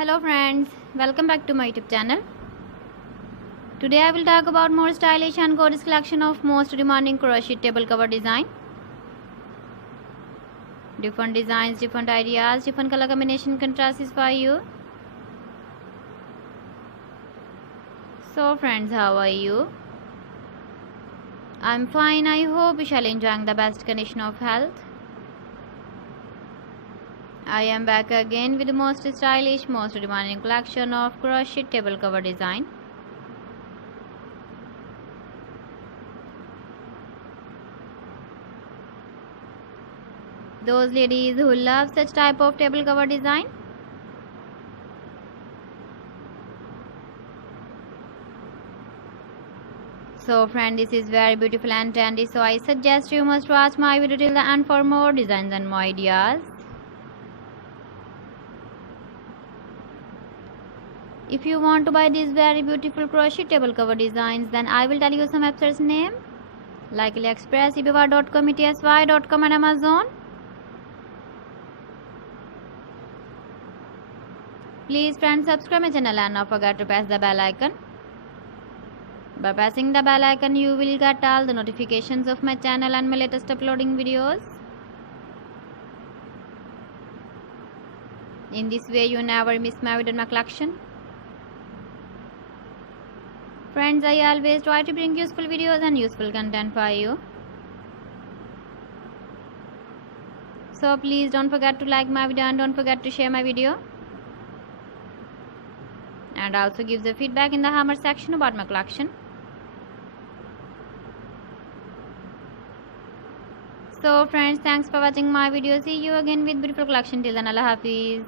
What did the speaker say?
Hello friends, welcome back to my YouTube channel. Today I will talk about more stylish and gorgeous collection of most demanding crochet table cover design. Different designs, different ideas, different color combination contrasts for you. So friends, how are you? I'm fine. I hope you shall enjoying the best condition of health. I am back again with the most stylish, most demanding collection of crochet table cover design. Those ladies who love such type of table cover design, so friend, this is very beautiful and trendy, so I suggest you must watch my video till the end for more designs and more ideas. If you want to buy these very beautiful crochet table cover designs, then I will tell you some websites name like AliExpress, eBay.com, ETSY.com and Amazon. Please friends, subscribe my channel and not forget to press the bell icon. By pressing the bell icon, you will get all the notifications of my channel and my latest uploading videos. In this way, you never miss my video in my collection. Friends, I always try to bring useful videos and useful content for you. So please don't forget to like my video and don't forget to share my video. And also give the feedback in the comment section about my collection. So friends, thanks for watching my video. See you again with beautiful collection. Till then, Allah Hafiz.